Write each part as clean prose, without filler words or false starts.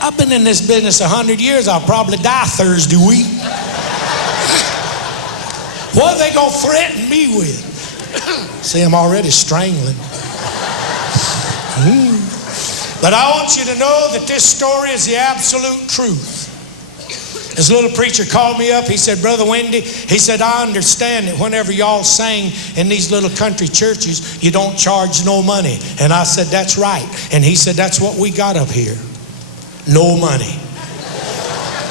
I've been in this business 100 years. I'll probably die Thursday week. What are they going to threaten me with? See, I'm already strangling. But I want you to know that this story is the absolute truth. This little preacher called me up. He said, Brother Wendy, he said, I understand that whenever y'all sing in these little country churches, you don't charge no money. And I said, that's right. And he said, that's what we got up here. No money.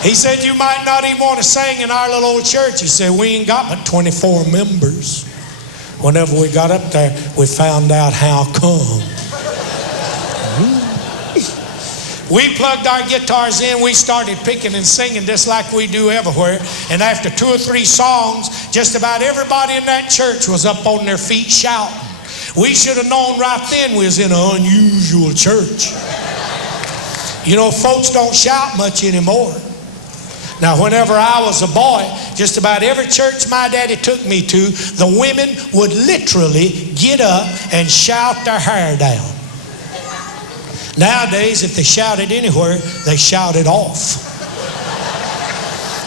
He said, you might not even want to sing in our little old church. He said, we ain't got but 24 members. Whenever we got up there, we found out how come. We plugged our guitars in, we started picking and singing just like we do everywhere. And after 2 or 3 songs, just about everybody in that church was up on their feet shouting. We should have known right then we was in an unusual church. You know, folks don't shout much anymore. Now, whenever I was a boy, just about every church my daddy took me to, the women would literally get up and shout their hair down. Nowadays, if they shouted anywhere, they shouted off.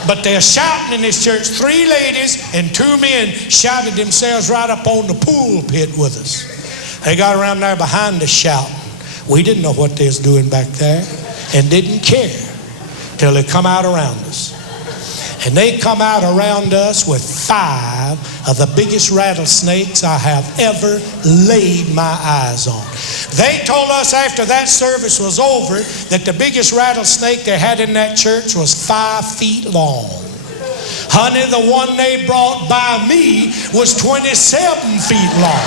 But they're shouting in this church. 3 ladies and 2 men shouted themselves right up on the pulpit with us. They got around there behind us shouting. We didn't know what they was doing back there and didn't care till they come out around us. And they come out around us with 5 of the biggest rattlesnakes I have ever laid my eyes on. They told us after that service was over that the biggest rattlesnake they had in that church was 5 feet long. Honey, the one they brought by me was 27 feet long.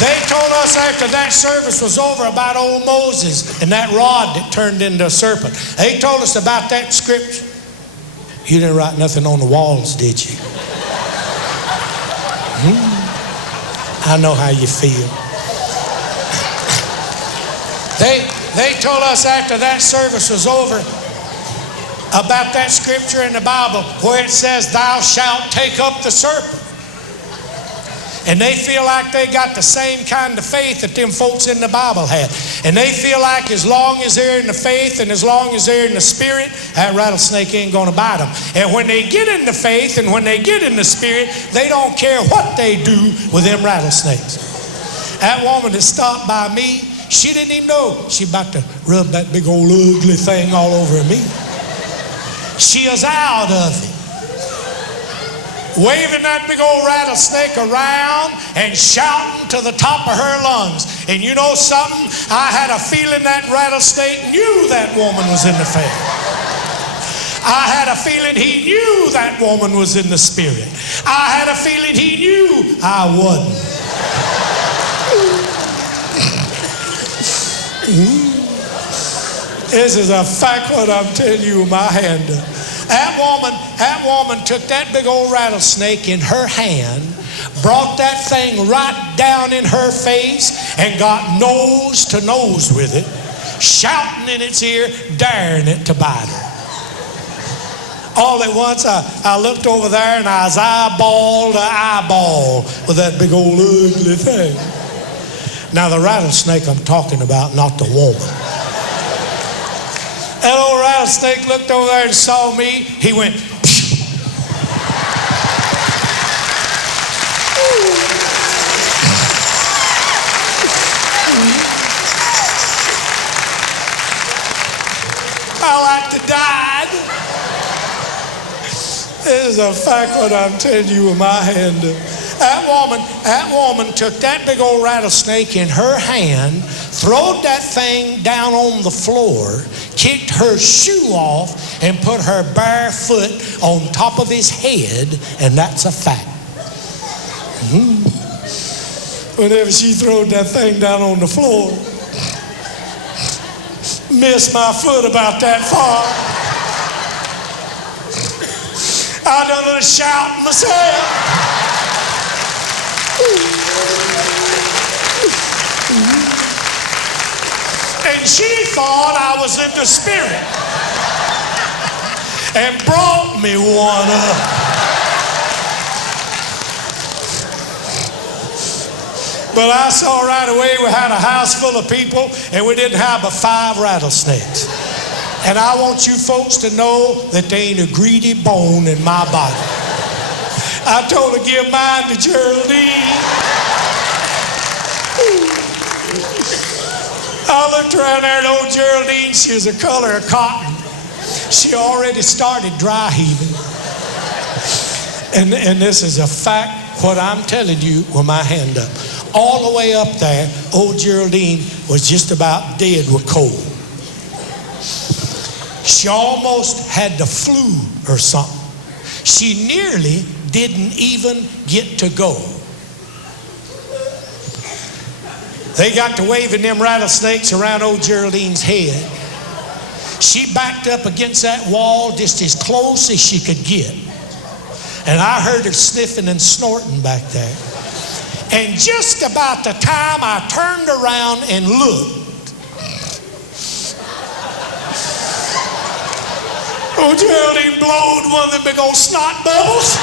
They told us after that service was over about old Moses and that rod that turned into a serpent. They told us about that scripture. You didn't write nothing on the walls, did you? I know how you feel. They told us after that service was over about that scripture in the Bible where it says, thou shalt take up the serpent. And they feel like they got the same kind of faith that them folks in the Bible had. And they feel like as long as they're in the faith and as long as they're in the spirit, that rattlesnake ain't going to bite them. And when they get in the faith and when they get in the spirit, they don't care what they do with them rattlesnakes. That woman that stopped by me, she didn't even know she about to rub that big old ugly thing all over me. She is out of it, waving that big old rattlesnake around and shouting to the top of her lungs. And you know something? I had a feeling that rattlesnake knew that woman was in the faith. I had a feeling he knew that woman was in the spirit. I had a feeling he knew I wasn't. This is a fact what I'm telling you with my hand up. That woman took that big old rattlesnake in her hand, brought that thing right down in her face, and got nose to nose with it, shouting in its ear, daring it to bite her. All at once, I looked over there and I was eyeball to eyeball with that big old ugly thing. Now, the rattlesnake I'm talking about, not the woman. That old rattlesnake looked over there and saw me. He went, phew. I like to die. This is a fact what I'm telling you with my hand up. That woman took that big old rattlesnake in her hand, throwed that thing down on the floor, kicked her shoe off, and put her bare foot on top of his head, and that's a fact. Whenever she throwed that thing down on the floor, missed my foot about that far. I done a little shout myself. And she thought I was in the spirit and brought me one up. Well, I saw right away we had a house full of people and we didn't have but 5 rattlesnakes. And I want you folks to know that there ain't a greedy bone in my body. I told her, give mine to Geraldine. I looked around there at old Geraldine. She was the color of cotton. She already started dry heaving. And this is a fact, what I'm telling you with my hand up. All the way up there, old Geraldine was just about dead with cold. She almost had the flu or something. She nearly didn't even get to go. They got to waving them rattlesnakes around old Geraldine's head. She backed up against that wall just as close as she could get. And I heard her sniffing and snorting back there. And just about the time I turned around and looked, old Geraldine blowed one of them big old snot bubbles.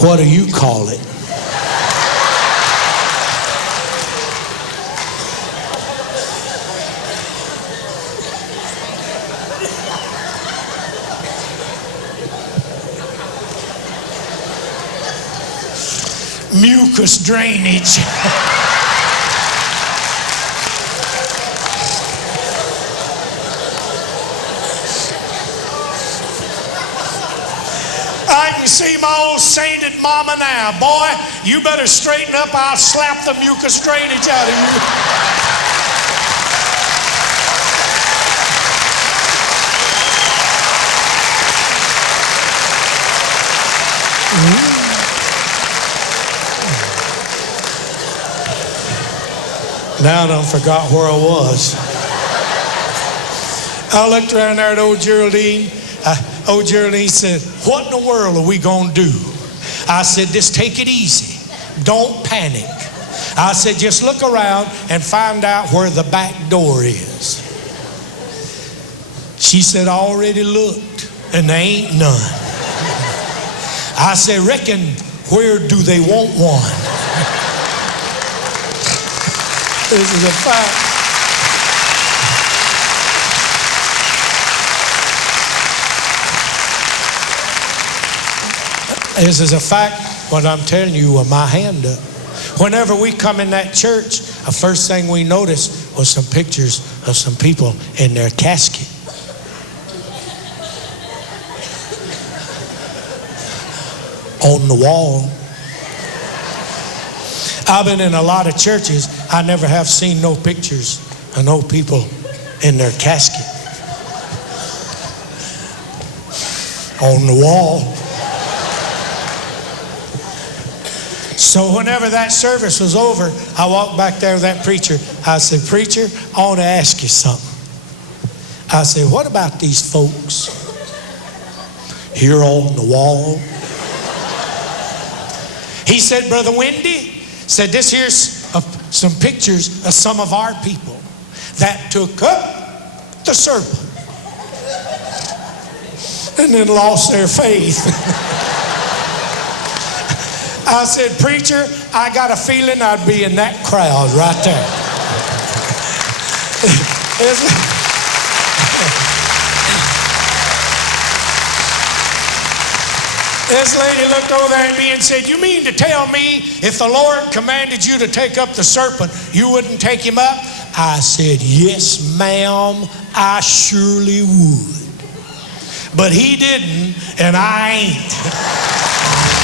What do you call it? Mucus drainage. See my old sainted mama now. Boy, you better straighten up. I'll slap the mucus drainage out of you. Now I done forgot where I was. I looked around there at old Geraldine. Old Geraldine said, what in the world are we going to do? I said, just take it easy. Don't panic. I said, just look around and find out where the back door is. She said, I already looked, and there ain't none. I said, reckon, where do they want one? This is a fact. This is a fact, what I'm telling you with my hand up. Whenever we come in that church, the first thing we noticed was some pictures of some people in their casket. On the wall. I've been in a lot of churches. I never have seen no pictures of no people in their casket. On the wall. So whenever that service was over, I walked back there with that preacher. I said, preacher, I want to ask you something. I said, what about these folks here on the wall? He said, Brother Wendy, said this here's some pictures of some of our people that took up the serpent and then lost their faith. I said, preacher, I got a feeling I'd be in that crowd right there. This lady looked over there at me and said, you mean to tell me if the Lord commanded you to take up the serpent, you wouldn't take him up? I said, yes, ma'am, I surely would. But he didn't, and I ain't.